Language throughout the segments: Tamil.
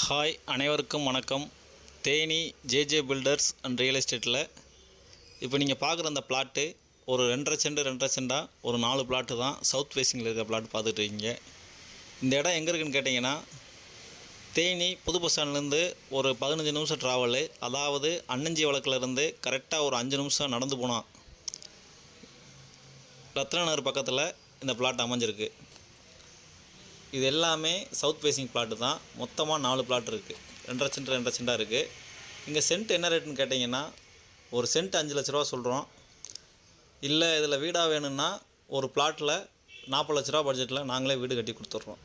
ஹாய் அனைவருக்கும் வணக்கம். Theni JJ filters and real எஸ்டேட்டில் இப்போ நீங்கள் பார்க்குற அந்த பிளாட்டு ஒரு 2.5 சென்டாக ஒரு 4 பிளாட்டு தான். சவுத் ஃபேஸிங்கில் இருக்கிற பிளாட் பார்த்துட்டு இருக்கீங்க. இந்த இடம் எங்கே இருக்குதுன்னு கேட்டிங்கன்னா, தேனி புது பஸ் ஸ்டாண்ட்லேருந்து ஒரு 15 நிமிஷம் ட்ராவலு. அதாவது அன்னஞ்சி வழக்கிலேருந்து கரெக்டாக ஒரு 5 நிமிஷம் நடந்து போனால் ரத்னா நகர் பக்கத்தில் இந்த பிளாட் அமைஞ்சிருக்கு. இது எல்லாமே சவுத் ஃபேஸிங் பிளாட்டு தான். மொத்தமாக 4 பிளாட் இருக்குது. 2.5 சென்டாக இருக்குது. இங்கே சென்ட் என்ன ரேட்டுன்னு கேட்டிங்கன்னா, ஒரு சென்ட் 5 லட்ச ரூபா சொல்கிறோம். இல்லை இதில் வீடாக வேணும்னா ஒரு பிளாட்டில் 40 லட்ச ரூபா பட்ஜெட்டில் நாங்களே வீடு கட்டி கொடுத்துட்றோம்.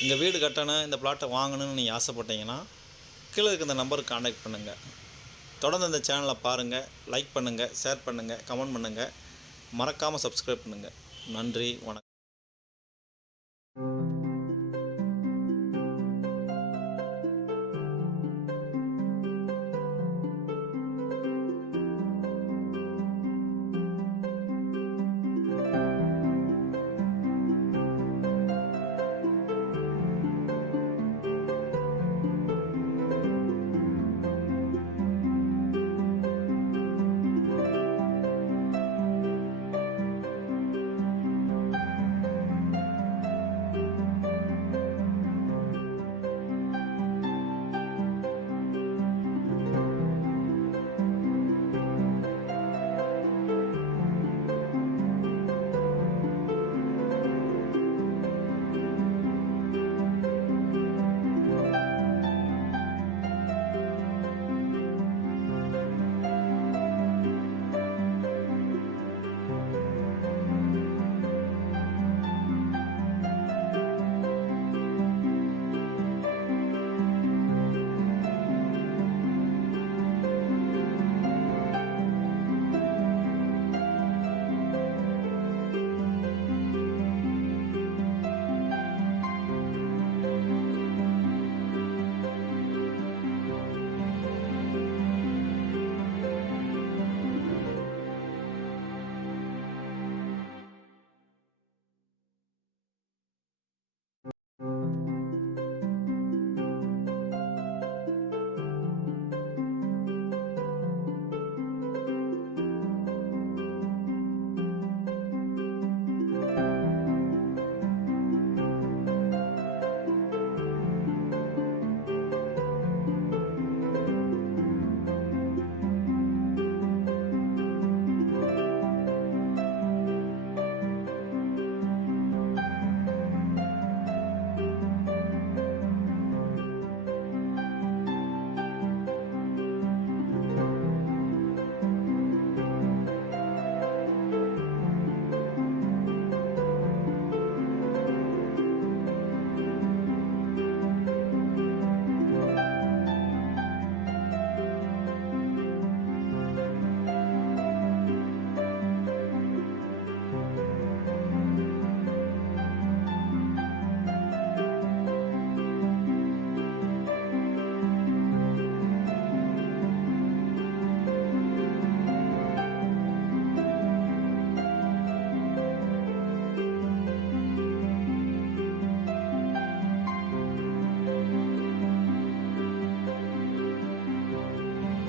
இங்கே வீடு கட்டணும், இந்த பிளாட்டை வாங்கணும்னு நீங்கள் ஆசைப்பட்டீங்கன்னா கீழே இருக்க இந்த நம்பருக்கு கான்டாக்ட் பண்ணுங்கள். தொடர்ந்து இந்த சேனலை பாருங்கள், லைக் பண்ணுங்கள், ஷேர் பண்ணுங்கள், கமெண்ட் பண்ணுங்கள், மறக்காமல் சப்ஸ்கிரைப் பண்ணுங்கள். நன்றி, வணக்கம்.